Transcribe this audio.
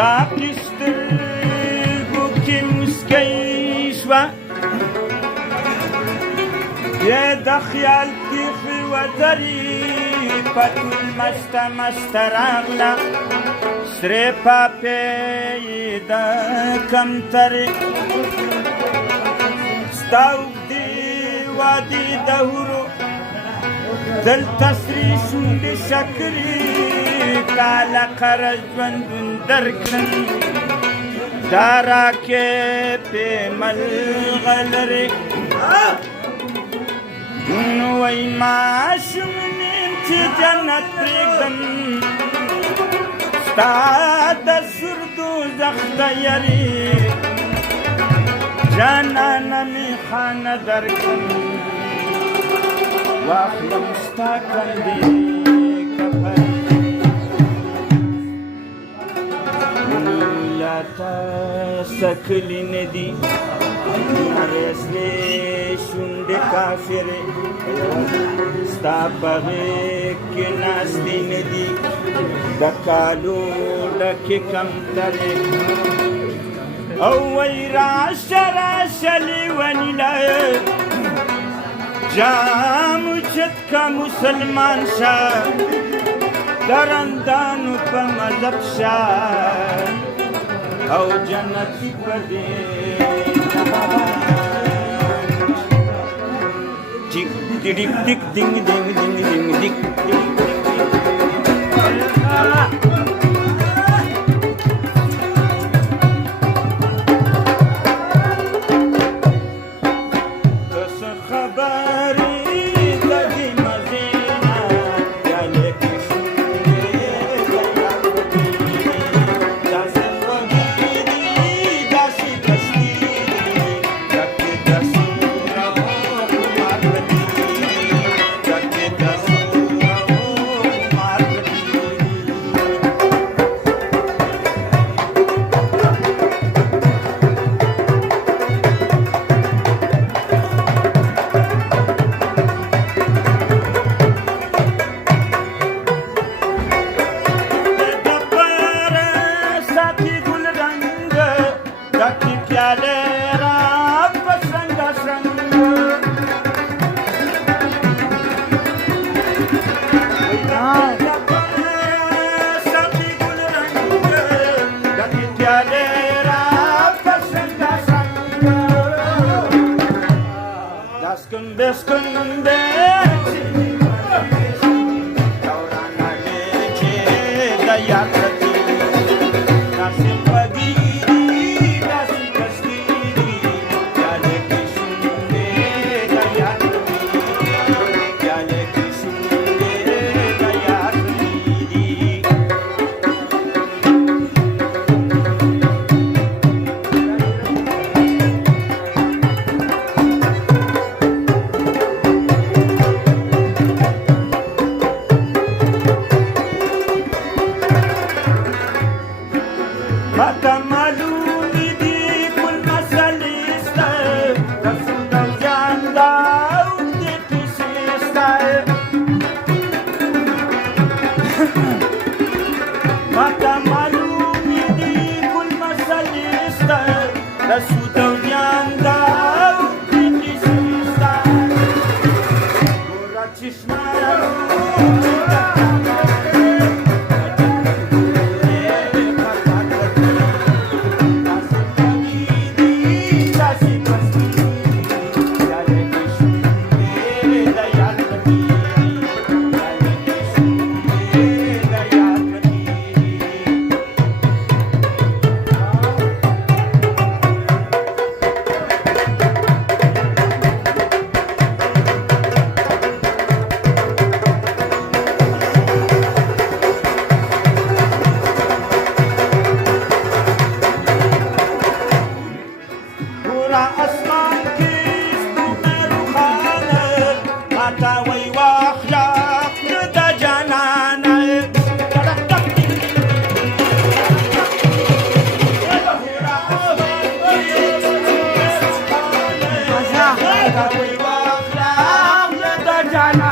ساقي سترګو کې مسکی شوه بیا د خیال تیخې وزرې پټول مسته مسته راغله سرې پاپې د کمترې ستا اوږدې وادي د هورو دلته سرې شونډې شکرې کاله قره ژوندون درکړم دا راکې پې ملغلرې نو وای ماشوم مې چې جنت پرېږدم ستا د سور دوزخ د یارې جانانه مې خانه درکړم واخلم ستا کندې کفرې لا تا سکلی نه دي اصلي شونډې کافرې ستا په غېږ کې ناستې نه دي د کالو ډکې کمترې او وایي راشه راشه لیونیله جام اوچت که مسلمان شه درندانو په مذهب شه او جنتی په دې ټیک ټیک ټیک دینګ دینګ دینګ دینګ ټیک جانا